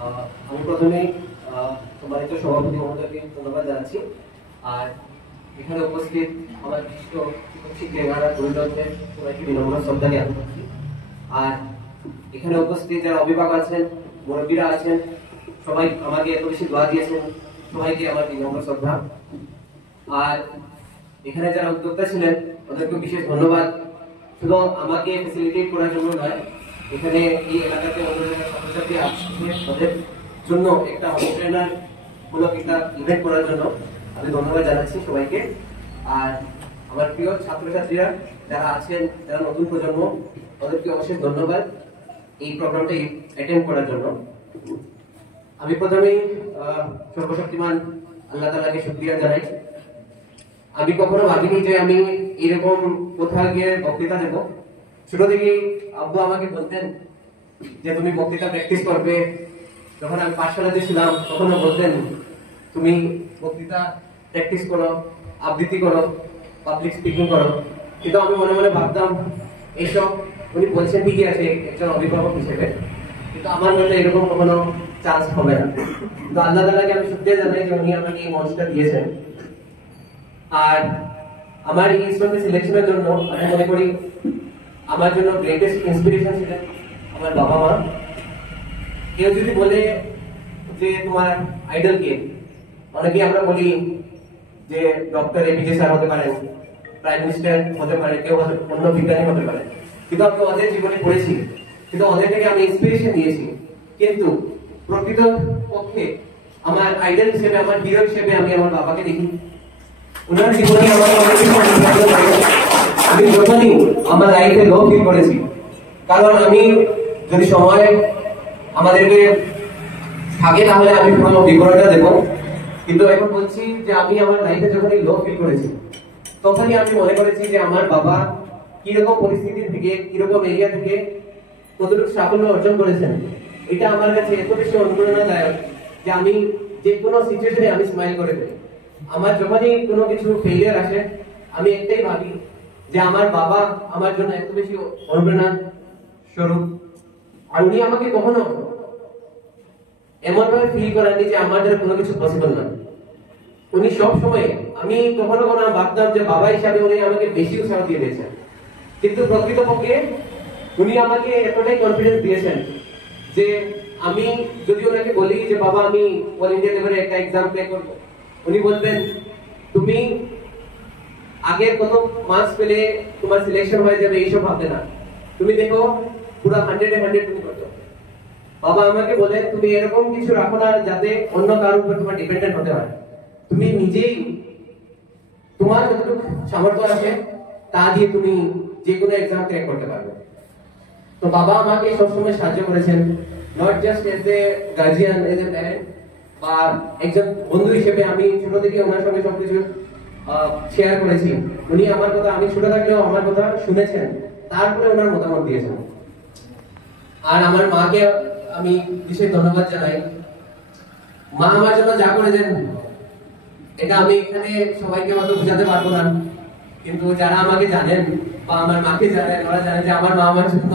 আমি প্রথমে সম্মানিত সভাপতি মহোদয়কে ধন্যবাদ জানাচ্ছি। আর এখানে উপস্থিত আমার বিশিষ্ট শিক্ষক-শিক্ষিকারা, গুরুজনদের সবাইকে বিনম্র শ্রদ্ধা জ্ঞাপন করছি। আর এখানে উপস্থিত যারা অভিভাবক আছেন, মুরব্বীরা আছেন, সবাই আমাকে এত বেশি দোয়া দিয়েছেন, সবাইকে আমার বিনম্র শ্রদ্ধা। আর এখানে যারা উদ্যোক্তা ছিলেন ওদেরকে বিশেষ ধন্যবাদ। শুধু আমাকে ফ্যাসিলিটেট করার জন্য নয়, এখানে এই এলাকাতে ছাত্রছাত্রী আছে ওদের জন্য একটা অনুপ্রেরণামূলক একটা ইভেন্ট করার জন্য আমি ধন্যবাদ জানাচ্ছি সবাইকে। আর আমার প্রিয় ছাত্রছাত্রীরা যারা আছেন, যারা নতুন প্রজন্ম, ওদেরকে অবশ্যই ধন্যবাদ এই প্রোগ্রামটা অ্যাটেন্ড করার জন্য। আমি প্রথমেই সর্বশক্তিমান আল্লাহ তাআলাকে শুকরিয়া জানাই। আমি কখনো ভাবিনি যে আমি এরকম কোথাও গিয়ে বক্তৃতা দেব। ছোট থেকেই আব্বু আমাকে বলতেন যে তুমি বক্তৃতা প্র্যাকটিস করবে। যখন আমি পাঠশালাতে ছিলাম তখনও বলতেন তুমি বক্তৃতা প্র্যাকটিস করো, আবৃত্তি করো, পাবলিক স্পিকিং করো। কিন্তু আমি মনে মনে ভাবতাম এইসব উনি বলছেন ঠিকই আছে একজন অভিভাবক হিসেবে, কিন্তু আমার মনে এরকম কখনো চান্স হবে না। তো আল্লাহ তাআলাকে আমি শুকরিয়া জানাই যে উনি আমাকে এই মঞ্চটা দিয়েছেন। আর আমার এই স্টুডেন্ট সিলেকশনের জন্য আমি মনে করি আমার জন্য গ্রেটেস্ট ইন্সপিরেশন ছিলেন আমার বাবা মা। কেউ যদি বলে যে তোমার আইডল কে, অনেকেই আমরা বলি যে ডক্টর এপিজে স্যার হতে পারেন, প্রাইম মিনিস্টার হতে পারে, কেউ অন্য বিজ্ঞানী হতে পারে। কিন্তু আমি ওদের জীবনে পড়েছি, কিন্তু ওদের থেকে আমি ইন্সপিরেশন নিয়েছি। কিন্তু প্রকৃত পক্ষে আমার আইডল হিসেবে, আমার হিরো হিসেবে আমি আমার বাবাকে দেখি। উনার জীবনে আমি যখনই আমার লাইফে লো ফিল করেছি, কারণ আমি যদি সময় আমাদেরকে থাকে তাহলে আমি পুরো বিবরণটা দেব, কিন্তু এখন বলছি যে আমি আমার লাইফে যখনই লো ফিল করেছি তখনই আমি মনে করেছি যে আমার বাবা কিরকম পরিস্থিতি থেকে, কিরকম এরিয়া থেকে কতটুকু সাফল্য অর্জন করেছেন। এটা আমার কাছে এত বেশি অনুপ্রেরণাদায়ক যে আমি যে কোনো সিচুয়েশনে আমি স্মাইল করে দেই। আমার যখনই কোনো কিছু ফেলিয়ার আসে আমি একটাই ভাবি যে আমার বাবা আমার জন্য এত বেশি অনুপ্রেরণা স্বরূপ। আর উনি আমাকে কখনো এমন ভাবে ফিল করেননি যে আমার দ্বারা কোনো কিছু পসিবল না। উনি সব সময়, আমি কখনো কখনো ভাবতাম যে বাবা হিসাবে উনি আমাকে বেশি উৎসাহ দিয়ে দিয়েছেন, কিন্তু প্রকৃতপক্ষে উনি আমাকে এতটাই কনফিডেন্স দিয়েছেন যে আমি যদি ওনাকে বলি যে বাবা আমি অল ইন্ডিয়া লেভেলে একটা এক্সাম প্লে করবো, উনি বলবেন তুমি আগে কত মার্কস পেলে তোমার সিলেকশন হয়ে যাবে এইসব ভাবতে না, তুমি দেখো পুরো 100-100 তুমি করছো। বাবা আমাকে বলেন তুমি এরকম কিছু রাখো না যাতে অন্য কারোর উপর তোমার ডিপেন্ডেন্ট হতে হয়, তুমি নিজেই তোমার যতটুকু সামর্থ্য আছে তা দিয়ে তুমি যে কোনো এক্সাম ক্র্যাক করতে পারবে। তো বাবা আমাকে সবসময় সাহায্য করেছেন, not just as a guardian, as a parent, বা একজন বন্ধু হিসেবে। আমি ছোট থেকে ওনার সঙ্গে সবকিছু শেয়ার করেছি। উনি আমার কথা, আমি ছোট থাকলেও আমার কথা শুনেছেন, তারপরে ওনার মতামত দিয়েছেন। আর আমার মাকে আমি বিশেষ ধন্যবাদ জানাই। মা আমার জন্য যা করেছেন এটা আমি এখানে সবাইকে হয়তো বোঝাতে পারবো না, কিন্তু যারা আমাকে জানেন বা আমার মাকে জানেন ওরা জানেন যে আমার মা আমার জন্য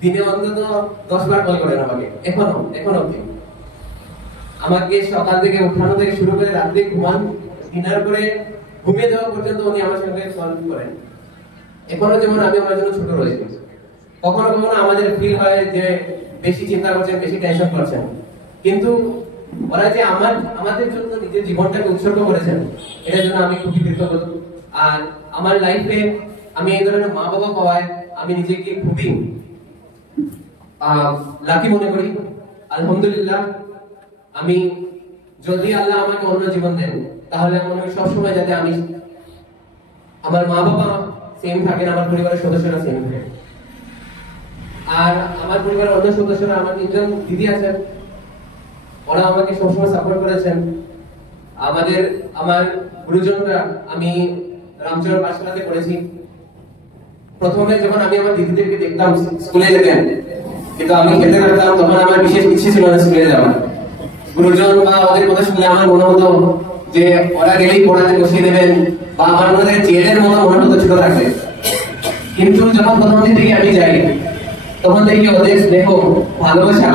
দিনে অন্তত 10 বার কল করেন আমাকে, এখনো অবধি। আমাকে সকাল থেকে উঠানো থেকে শুরু করে রাত্রে ডিনার করে ঘুমিয়ে যাওয়া পর্যন্ত উনি আমার সঙ্গে কল করেন। এখনো যেমন আমি আমার জন্য ছোট রয়েছি। কখনো কখনো আমাদের ফিল হয় যে বেশি চিন্তা করছেন, বেশি টেনশন করছেন, কিন্তু ওরা যে আমাদের জন্য নিজের জীবনটাকে উৎসর্গ করেছেন এটার জন্য আমি খুবই কৃতজ্ঞ। আর আমার লাইফে আমি এই ধরনের মা বাবা পাওয়ায় আমি নিজেকে খুবই লাকি মনে করি। আলহামদুলিল্লাহ, আমি যদি আল্লাহ আমাকে অন্য জীবন দেন তাহলে আমি মনে করি সবসময় যাতে আমি আমার মা বাবা সেম থাকেন, আমার পরিবারের সদস্যরা সেম থাকে। আর আমার পরিবারের অন্য সদস্যরা, আমার 3জন দিদি আছেন, ওরা আমাকে সবসময় সাপোর্ট করেছেন। আমার গুরুজনরা, আমি রামচরণ পাঠশালাতে পড়েছি। প্রথমে যখন আমি আমার দিদিদেরকে দেখতাম স্কুলে যেতেন, কিন্তু আমি খেতে থাকতাম, তখন আমার বিশেষ ইচ্ছে ছিল না স্কুলে যাওয়ার। গুরুজন বা ওদের কথা শুনলে আমার মনে হতো যে ওরা গেলেই পড়াতে বসিয়ে দেবেন, বা আমার মনে হয় জেলের মতো মনে হতো ছোট থাকতে। কিন্তু যখন প্রথম দিন থেকে আমি যাই তখন দেখি ওদের স্নেহ, ভালোবাসা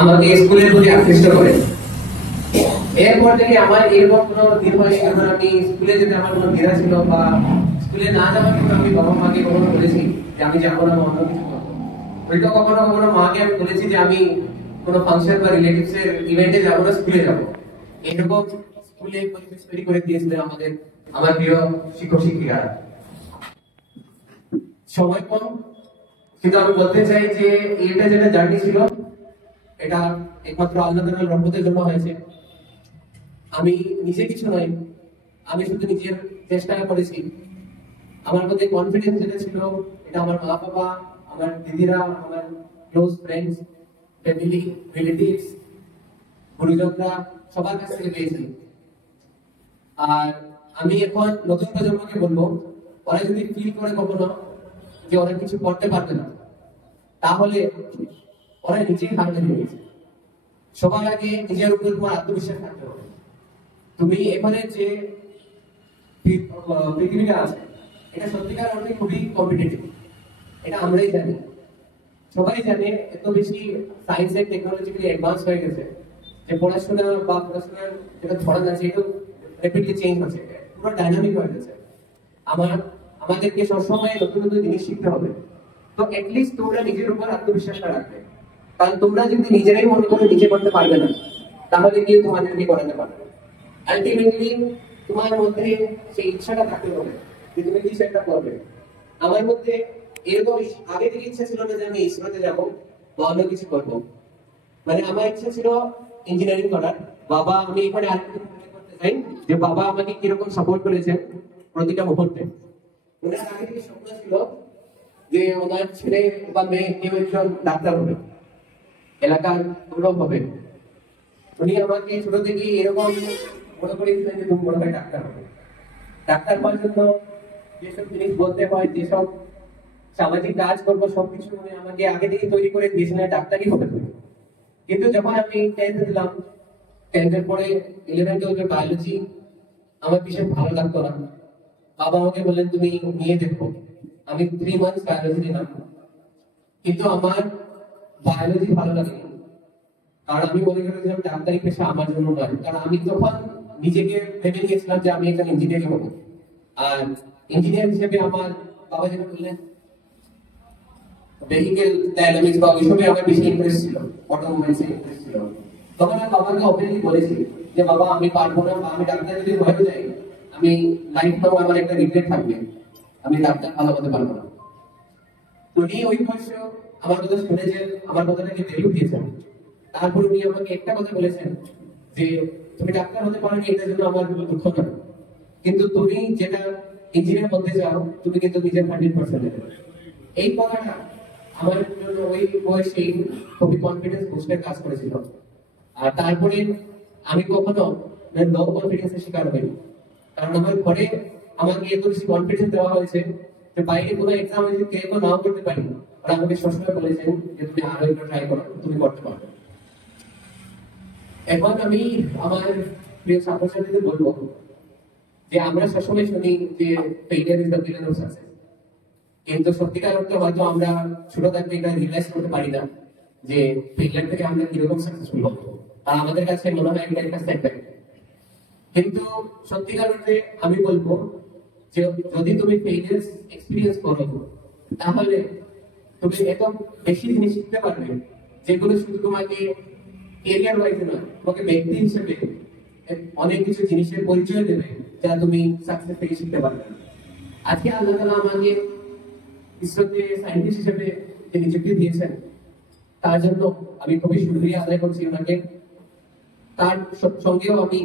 আমাকে স্কুলের প্রতি আকৃষ্ট করে। এরপর থেকে আমার এরকম কোনো দিন হয়নি যখন আমি স্কুলে যেতে আমার কোনো দ্বিধা ছিল, বা স্কুলে না যাওয়ার জন্য আমি বাবা মাকে কখনো বলেছি যে আমি যাবো না, অন্য কিছু করবো। উল্টো কখনো কখনো মাকে আমি বলেছি যে আমি কোনো ফাংশন বা রিলেটিভস এর ইভেন্টে যাবো না, স্কুলে যাবো। এরকম স্কুলে পরিবেশ তৈরি করে দিয়েছিলেন আমার প্রিয় শিক্ষক শিক্ষিকারা। সময় কম, কিন্তু আমি বলতে চাই যে এটা যেটা জার্নি ছিল, এটা একমাত্র আল্লাহ তাআলার রহমতের জন্য হয়েছে। আমি নিজে কিছু নয়, আমি শুধু নিজের চেষ্টা করেছি। আমার মধ্যে কনফিডেন্স যেটা ছিল, এটা আমার মা বাবা, আমার দিদিরা, আমার ক্লোজ ফ্রেন্ডস, ফ্যামিলি, রিলেটিভস, গুরুজনরা সবার কাছ থেকে পেয়েছি। আর আমি এখন নতুন প্রজন্মকে বলবো, ওরা যদি ফিল করে কখনো যে ওরা কিছু করতে পারবে না, তাহলে ওরা নিজেই হার মেনে নিয়েছে। সবার আগে নিজের উপর তোমার আত্মবিশ্বাস থাকতে হবে। তুমি এখানে যে পৃথিবীটা আছে, এটা সত্যিকার অর্থে খুবই কম্পিটিটিভ, এটা আমরাই জানি। সবাই জানে এত বেশি সায়েন্স এন্ড টেকনোলজিক্যালি অ্যাডভান্স হয়ে গেছে যে পড়াশোনা বা পড়াশোনার যেটা ধরন আছে এটা র্যাপিডলি চেঞ্জ হচ্ছে, পুরো ডাইনামিক হয়ে গেছে। আমাদেরকে সবসময় নতুন নতুন জিনিস শিখতে হবে। তো অ্যাটলিস্ট তোমরা নিজের উপর আত্মবিশ্বাসটা রাখবে, কারণ তোমরা যদি নিজেরাই মনে করো নিজে করতে পারবে না, তাহলে কেউ তোমাদেরকে করাতে পারবে না। আলটিমেটলি তোমার মধ্যে সেই ইচ্ছাটা থাকতে হবে যে তুমি কিছু একটা করবে। আমার মধ্যে এরকম আগে থেকে ইচ্ছা ছিল না যে আমি ইসরোতে যাবো বা অন্য কিছু করবো। মানে আমার ইচ্ছা ছিল ইঞ্জিনিয়ারিং করার। বাবা, আমি এখানে আরেকটু উল্লেখ করতে চাই যে বাবা আমাকে কিরকম সাপোর্ট করেছেন প্রতিটা মুহূর্তে। ওনার আগে থেকে স্বপ্ন ছিল যে ওনার ছেলে বা মেয়ে কেউ একজন ডাক্তার হবে, এলাকার গৌরব হবে। উনি আমাকে ছোট থেকে এরকম মনে করেছিলেন যে তুমি বড় হয়ে ডাক্তার হবে। ডাক্তার হওয়ার জন্য যেসব জিনিস বলতে হয়, যেসব সামাজিক কাজ করবো, সবকিছু উনি আমাকে আগে থেকে তৈরি করে দিয়েছিলেন ডাক্তারই হবে তুমি। কিন্তু যখন আমি 10th দিলাম, 10th এর পরে 11 12 বায়োলজি আমার বিশেষ ভালো লাগতো না। বাবা আমাকে বললেন তুমি নিয়ে দেখো। আমি 3 মান্থস বায়োলজি নিলাম, কিন্তু আমার বায়োলজি ভালো লাগেনি। কারণ আমি মনে করেছিলাম ডাক্তারি পেশা আমার জন্য নয়। কারণ আমি তখন নিজেকে ভেবে নিয়েছিলাম যে আমি একজন ইঞ্জিনিয়ার হবো। আর ইঞ্জিনিয়ার হিসেবে আমার বাবা যেটা বললেন ভেহিকেল ডায়নামিক্স বা ওইসবে আমার বেশি ইন্টারেস্ট ছিল, অটোমোবাইলসে ইন্টারেস্ট ছিল। তখন আমি বাবাকে ওপেনলি বলেছি যে বাবা আমি পারবো না, বা আমি ডাক্তার যদি হয়ে যাই আমি লাইফ টাইম আমার একটা রিগ্রেট থাকবে, আমি ডাক্তার ভালো হতে পারবো না। তো উনি ওই বয়সে আমার কথা শুনেছেন, আমার কথাটাকে ভ্যালু দিয়েছেন। তারপর উনি আমাকে একটা কথা বলেছেন যে তুমি ডাক্তার হতে পারোনি, এটার জন্য আমার কোনো দুঃখ নয়, কিন্তু তুমি যেটা ইঞ্জিনিয়ার বলতে চাও তুমি কিন্তু নিজের 100% দেবে। এই কথাটা আমার জন্য ওই বয়সে খুবই কনফিডেন্স বুস্টের কাজ করেছিল। আর তারপরে আমি কখনো লো কনফিডেন্সের শিকার হইনি, কারণ আমার ঘরে আমাকে এত বেশি কনফিডেন্স দেওয়া হয়েছে যে বাইরে কোনো এক্সাম যদি কেউ নাও করতে পারি, ওরা আমাকে সবসময় বলেছেন যে তুমি আরো একটু ট্রাই করো, তুমি করতে পারবে। এখন আমি আমার প্রিয় ছাত্রছাত্রীদের বলবো যে আমরা সবসময় শুনি যে failure is the beginning of success, কিন্তু সত্যিকার অর্থে হয়তো আমরা ছোট থাকতে এটা রিয়েলাইজ করতে পারি না যে ফেইলিয়ার থেকে আমরা কিরকম সাকসেসফুল হবো। আর আমাদের কাছে মনে হয় এটা একটা সেটব্যাক। কিন্তু সত্যিকার অর্থে আমি বলবো যে যদি তুমি ফেইলিয়ার এক্সপিরিয়েন্স করো, তাহলে তুমি এত বেশি জিনিস শিখতে পারবে যেগুলো শুধু তোমাকে ক্যারিয়ার ওয়াইজ না, তোমাকে ব্যক্তি হিসেবে অনেক কিছু জিনিসের পরিচয় দেবে যা তুমি সাকসেস থেকে শিখতে পারবে। আজকে আল্লাহ তাআলা আমাকে ইসরোতে সায়েন্টিস্ট হিসেবে যে নিযুক্তি দিয়েছেন, তার জন্য আমি খুবই শুকরিয়া আদায় করছি ওনাকে। তার সঙ্গেও আমি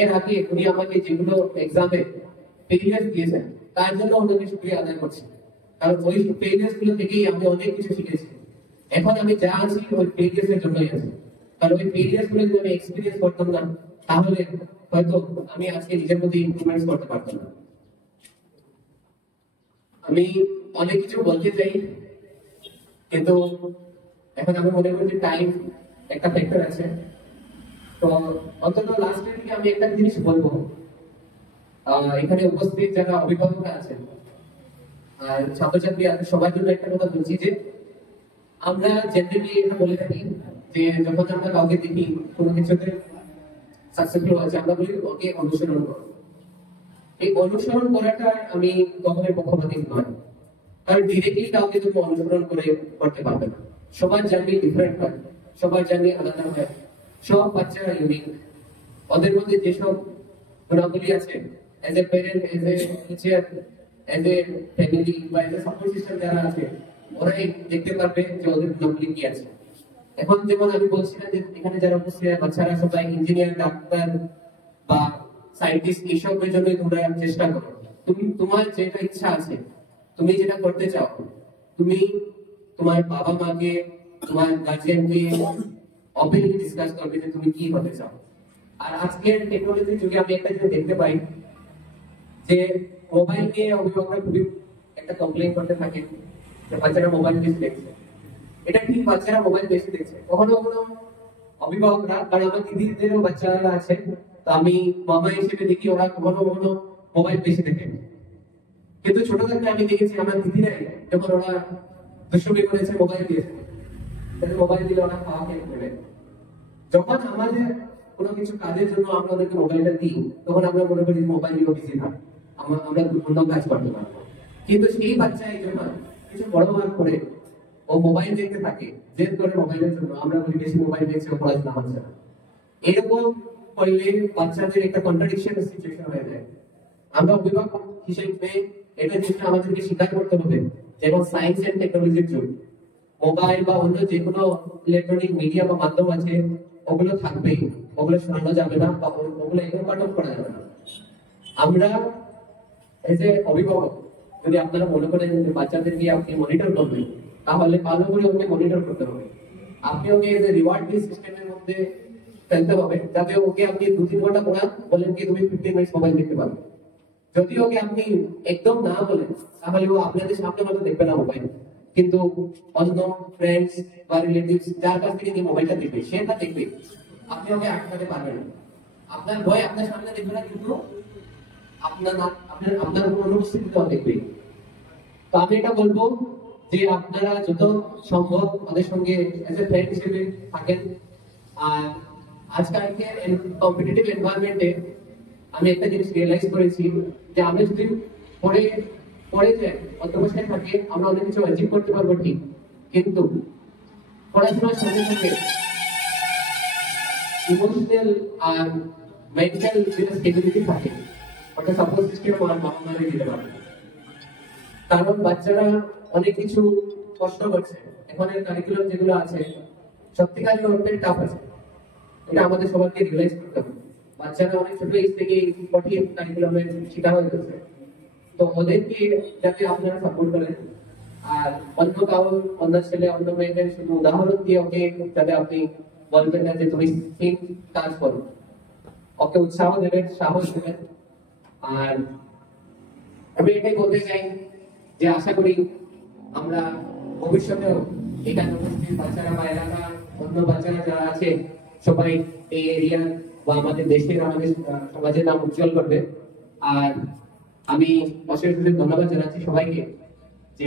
এর আগে উনি আমাকে যেগুলো এক্সামে ফেলিয়ার দিয়েছেন, তার জন্য ওনাকে শুকরিয়া আদায় করছি। কারণ ওই ফেলিয়ার গুলো থেকেই আমি অনেক কিছু শিখেছি। এখন আমি যা আছি ওই ফেলিয়ার এর জন্যই আছি। কারণ ওই ফেলিয়ার গুলো যদি আমি এক্সপিরিয়েন্স করতাম না, তাহলে হয়তো আমি আজকে নিজের মধ্যে ইমপ্রুভমেন্ট করতে পারতাম না। আমি অনেক কিছু বলতে চাই, কিন্তু এখন আমি মনে করি যে টাইম একটা ফ্যাক্টর আছে। তো অন্তত লাস্টের দিকে আমি একটা জিনিস বলবো, এখানে উপস্থিত যারা অভিভাবকরা আছেন আর ছাত্রছাত্রী আছে, সবার জন্য একটা কথা বলছি যে আমরা জেনারেলি এটা বলে থাকি যে যখন আমরা কাউকে দেখি কোনো কিছুতে সাকসেসফুল হয়েছে, আমরা বলি ওকে অনুসরণ করো। এই অনুসরণ করাটা আমি কখনোই পক্ষপাতী নয়, কারণ ডিরেক্টলি কাউকে তুমি অনুসরণ করে করতে পারবে না। সবার জার্নি ডিফারেন্ট হয়, সবার জার্নি আলাদা হয়, সব বাচ্চারা ইউনিক। ওদের মধ্যে যেসব গুণাবলী আছে, as a parent, as a teacher, as a family বা এজ এ সাপোর্ট সিস্টেম যারা আছে, ওরাই দেখতে পারবে যে ওদের গুণাবলী কি আছে। এখন যেমন আমি বলছিলাম যে এখানে যারা উপস্থিত বাচ্চারা সবাই ইঞ্জিনিয়ার, ডাক্তার বা সায়েন্টিস্ট, এইসবের জন্যই তোমরা চেষ্টা করো। তুমি তোমার যেটা ইচ্ছা আছে, তুমি যেটা করতে চাও, তুমি তোমার বাবা মাকে, তোমার গার্জিয়ানকে ওপেনলি ডিসকাস করবে যে তুমি কি হতে চাও। আর আজকের টেকনোলজির যুগে আমি একটা জিনিস দেখতে পাই যে মোবাইল নিয়ে অভিভাবকরা খুবই একটা কমপ্লেন করতে থাকে যে বাচ্চারা মোবাইল বেশি দেখছে। এটা ঠিক, বাচ্চারা মোবাইল বেশি দেখছে। কখনো কখনো অভিভাবকরা, কারণ আমার দিদিদেরও বাচ্চারা আছে, তো আমি মামা হিসেবে দেখি ওরা কখনো কখনো মোবাইল বেশি দেখে। কিন্তু ছোট থাকতে আমি দেখেছি আমার দিদিরাই যখন ওরা দুষ্টুমি করেছে মোবাইল দিয়েছে, মোবাইল দিলে ওরা খাওয়া খেয়ে নেবে। যখন আমাদের কোনো কিছু কাজের জন্য আমরা ওদেরকে মোবাইলটা দিই, তখন আমরা মনে করি মোবাইল নিয়েও বিজি থাক, আমরা অন্য কাজ করতে পারবো। কিন্তু সেই বাচ্চাই যখন কিছু বড় হওয়ার পরে ও মোবাইল দেখতে থাকে, জেদ করে মোবাইলের জন্য, আমরা বলি বেশি মোবাইল দেখছে, পড়াশোনা হচ্ছে না। এরকম করলে বাচ্চাদের একটা কন্ট্রাডিকশন সিচুয়েশন হয়ে যায়। আমরা অভিভাবক হিসেবে এটা জিনিসটা আমাদেরকে স্বীকার করতে হবে, যেমন সায়েন্স এন্ড টেকনোলজির যুগ, মোবাইল বা অন্য যে কোনো ইলেকট্রনিক মিডিয়া বা মাধ্যম আছে, ওগুলো থাকবেই, ওগুলো শোনানো যাবে না বা ওগুলো এগুলো করা যাবে না। আমরা এজ এ অভিভাবক, যদি আপনারা মনে করেন যে বাচ্চাদেরকে আপনি মনিটর করবেন, তাহলে ভালো করে ওকে মনিটর করতে হবে। আপনি ওকে এজ এ রিওয়ার্ড সিস্টেমের মধ্যে ফেলতে হবে, যাতে ওকে আপনি 2-3 ঘন্টা পড়ান, বলেন কি তুমি 15 মিনিট মোবাইল দেখতে পারবে। যদি ওকে আপনি একদম না বলেন, তাহলে ও আপনাদের সামনে হয়তো দেখবে না মোবাইল, কিন্তু অন্য ফ্রেন্ডস বা রিলেটিভস যার কাছ থেকে মোবাইলটা দেখবে, সে তা দেখবে, আপনি ওকে আটকাতে পারবেন না। আপনার ভয় আপনার সামনে দেখবে না, কিন্তু আপনার অনুপস্থিতিতে দেখবে। তো আমি এটা বলবো যে আপনারা যত সম্ভব ওদের সঙ্গে এজ এ ফ্রেন্ড হিসেবে থাকেন। আর আজকালকে কম্পিটিটিভ এনভায়রনমেন্টে আমি একটা জিনিস রিয়েলাইজ করেছি যে আমরা যদি পড়ে যাই, অধ্যবসায় থাকে, আমরা অনেক কিছু অ্যাচিভ করতে পারবো ঠিক, কিন্তু পড়াশোনার সঙ্গে সঙ্গে ইমোশনাল আর মেন্টাল যেটা স্টেবিলিটি থাকে, ওটা সাপোর্ট সিস্টেম আমার বাবা মারা দিতে পারে। কারণ বাচ্চারা অনেক কিছু কষ্ট করছে, এখনের কারিকুলাম যেগুলো আছে সত্যিকারের অর্থে টাফ আছে, এটা আমাদের সবাইকে রিয়েলাইজ করতে হবে। বাচ্চারা অনেক ছোট এজ থেকে কঠিন কারিকুলামের শিকার হয়ে গেছে, তো ওদেরকে যাতে আপনারা সাপোর্ট করেন। আর অন্য অন্য ছেলে, অন্য মেয়েদের শুধু উদাহরণ দিয়ে ওকে যাতে আপনি বলবেন না যে তুমি ঠিক কাজ করো, ওকে উৎসাহ দেবেন, সাহস দেবেন। আর আমি এটাই বলতে চাই যে আশা করি আমরা ভবিষ্যতেও এখানে উপস্থিত বাচ্চারা বা এলাকা অন্য বাচ্চারা যারা আছে সবাই এই এরিয়া বা আমাদের দেশের, আমাদের সমাজের নাম উজ্জ্বল করবে। আর আমি অশেষ ধন্যবাদ জানাচ্ছি সবাইকে।